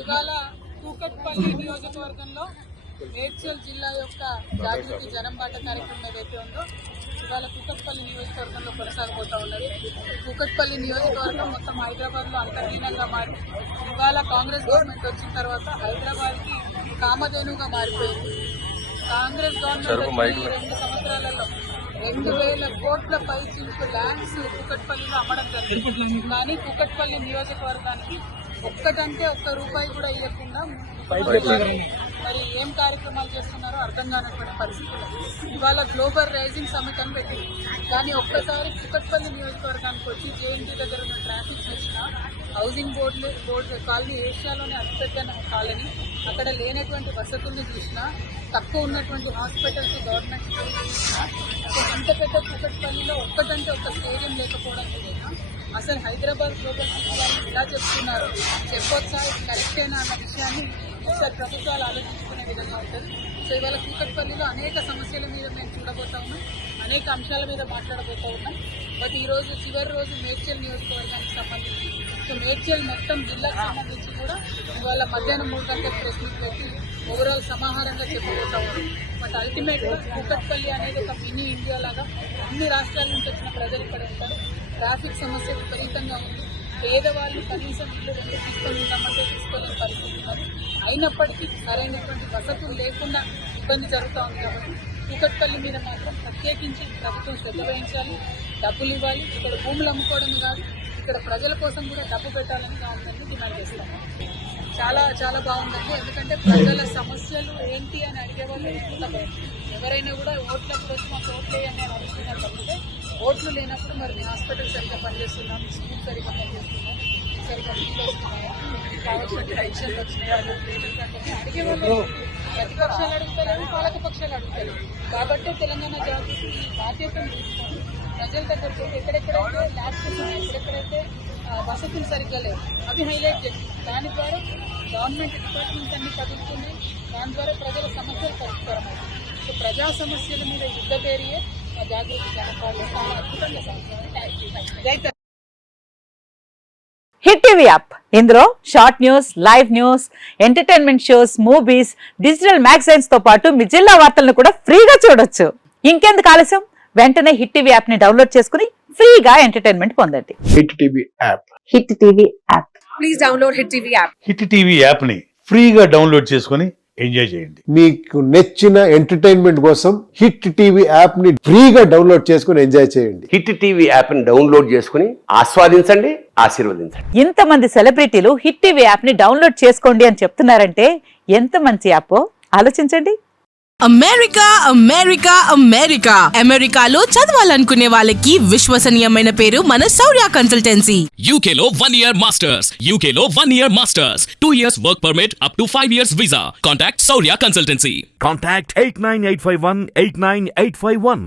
ఇవాళ కూకట్పల్లి నియోజకవర్గంలో మేడ్చల్ జిల్లా యొక్క జాగృతి జనంబాట కార్యక్రమం ఏదైతే ఉందో ఇవాళ కూకట్పల్లి నియోజకవర్గంలో కొనసాగబోతా ఉన్నది. కూకట్పల్లి నియోజకవర్గం మొత్తం హైదరాబాద్లో అంతర్లీనంగా మారి ఇవాళ కాంగ్రెస్ గవర్నమెంట్ వచ్చిన తర్వాత హైదరాబాద్కి కామధేనుగా మారిపోయింది. కాంగ్రెస్ గవర్నమెంట్ 2 సంవత్సరాలలో 2,000 కోట్ల పైచిలకు ల్యాండ్స్ కూకట్పల్లిలో అమ్మడం జరిగింది. కానీ కూకట్పల్లి నియోజకవర్గానికి ఒక్కటంటే ఒక్క రూపాయి కూడా ఇవ్వకుండా మరి ఏం కార్యక్రమాలు చేస్తున్నారో అర్థం కానటువంటి పరిస్థితులు. ఇవాళ గ్లోబల్ రైజింగ్ సమిట్ అని పెట్టింది. కానీ ఒక్కసారి కూకట్పల్లి నియోజకవర్గానికి వచ్చి జేఎన్టీ దగ్గర ఉన్న ట్రాఫిక్ వచ్చిన హౌసింగ్ బోర్డు కాలనీ ఏషియాలోనే అతిపెద్ద కాలనీ, అక్కడ లేనటువంటి వసతుల్ని చూసినా, తక్కువ ఉన్నటువంటి హాస్పిటల్స్ గవర్నమెంట్ చూసినా, ఇంత పెద్ద కూకట్పల్లిలో ఒక్కటంటే ఒక్క స్టేడియం లేకపోవడం వలన అసలు హైదరాబాద్ గ్లోబల్ సిటీ అని ఇలా చెప్తున్నారు, చెప్పొచ్చా కరెక్టేనా అన్న విషయాన్ని ఒకసారి ప్రభుత్వాలు ఆలోచించుకునే విధంగా ఉంటుంది. సో ఇవాళ కూకట్పల్లిలో అనేక సమస్యల మీద మేము చూడబోతా ఉన్నాం, అనేక అంశాల మీద మాట్లాడబోతా ఉన్నాం. బట్ ఈరోజు చివరి రోజు మేడ్చల్ నియోజకవర్గానికి సంబంధించి, సో మేడ్చల్ మొత్తం జిల్లాకు సంబంధించి కూడా ఇవాళ మధ్యాహ్నం 3 గంటలకు ప్రెస్ మీట్ పెట్టి ఓవరాల్ సమాహారంగా చెప్పబోతా ఉన్నాం. బట్ అల్టిమేట్గా కూకట్పల్లి అనేది ఒక మినీ ఇండియా లాగా అన్ని రాష్ట్రాల నుంచి వచ్చిన ప్రజలు ఇక్కడ ఉంటారు. ట్రాఫిక్ సమస్య విపరీతంగా ఉంది. పేదవాళ్ళు కనీసం ఇల్లు రెండు తీసుకొని ఉంటామంటే తీసుకోలేని పరిస్థితి ఉన్నది. అయినప్పటికీ సరైనటువంటి వసతులు లేకుండా ఇబ్బంది జరుగుతూ ఉంది. కాబట్టి కూకట్పల్లి మీద మాత్రం ప్రత్యేకించి ప్రభుత్వం శ్రద్ధ వహించాలి, డబ్బులు ఇవ్వాలి. ఇక్కడ భూములు అమ్ముకోవడం కాదు, ఇక్కడ ప్రజల కోసం కూడా డబ్బు పెట్టాలని గవర్నమెంట్ డిమాండ్ చేస్తాము. చాలా చాలా బాగుందండి. ఎందుకంటే ప్రజల సమస్యలు ఏంటి అని అడిగేవాళ్ళు ఎవరైనా కూడా ఓట్లప్పుడు వచ్చి మాకు ఓట్లు వేయండి అని అడుగుతున్నారు. తప్పితే ఓట్లు లేనప్పుడు మరి మీ హాస్పిటల్ సరిగ్గా పనిచేస్తున్నాం, మీ స్కూల్ సరిగ్గా పనిచేస్తున్నాం, సరిగ్గా నీళ్ళు వస్తున్నాయా, కావాల్సిన పెన్షన్లు వచ్చినాయా అడిగేవాళ్ళు. ప్రతిపక్షాలు అడుగుతలేరు, పాలక పక్షాలు అడుగుతలేరు. కాబట్టి తెలంగాణ జాగృతి ఈ బాధ్యతను తీసుకొని ప్రజల దగ్గరికి ఎక్కడెక్కడైతే ల్యాబ్స్ ఉన్నాయి, ఎక్కడెక్కడైతే వసతులు సరిగ్గా లేవు అవి హైలైట్ చేసి దాని ద్వారా గవర్నమెంట్ డిపార్ట్మెంట్స్ అన్ని కదులుతున్నాయి. దాని ద్వారా ప్రజల సమస్యలు పరిష్కారమవుతాయి. సో ప్రజా సమస్యల మీద యుద్ధ పేరియే జాగృతి జనపాలు చాలా అద్భుతంగా సాగుతుంది. హిట్ టీవీ యాప్, ఇందులో short news, live news, entertainment shows, movies, digital magazines తో పాటు మీ జిల్లా వార్తలను కూడా ఫ్రీగా చూడొచ్చు. ఇంకెందుకు ఆలస్యం, వెంటనే హిట్ టీవీ యాప్ ని డౌన్లోడ్ చేసుకుని ఫ్రీగా ఎంటర్టైన్మెంట్ పొందండి. Hit TV app, hit TV app, please download hit TV app. Hit TV app ని ఫ్రీగా డౌన్లోడ్ చేసుకుని ఎంజాయ్ చేయండి. మీకు నచ్చిన ఎంటర్టైన్మెంట్ కోసం హిట్ టీవీ యాప్ ని ఫ్రీగా డౌన్లోడ్ చేసుకుని ఎంజాయ్ చేయండి. హిట్ టీవీ యాప్ ని డౌన్లోడ్ చేసుకుని ఆస్వాదించండి, ఆశీర్వదించండి. ఇంతమంది సెలబ్రిటీలు హిట్ టీవీ యాప్ ని డౌన్లోడ్ చేసుకోండి అని చెప్తున్నారంటే ఎంత మంచి యాప్ ఆలోచించండి. అమెరికా అమెరికా అమెరికా అమెరికాలో చదవాలనుకునే వాళ్ళకి విశ్వసనీయమైన పేరు మన శౌర్య కన్సల్టెన్సీ. UK లో 1 year masters, UK లో 1 year masters, 2 years work permit up to 5 years visa. Contact Saurya Consultancy. Contact 89851 89851.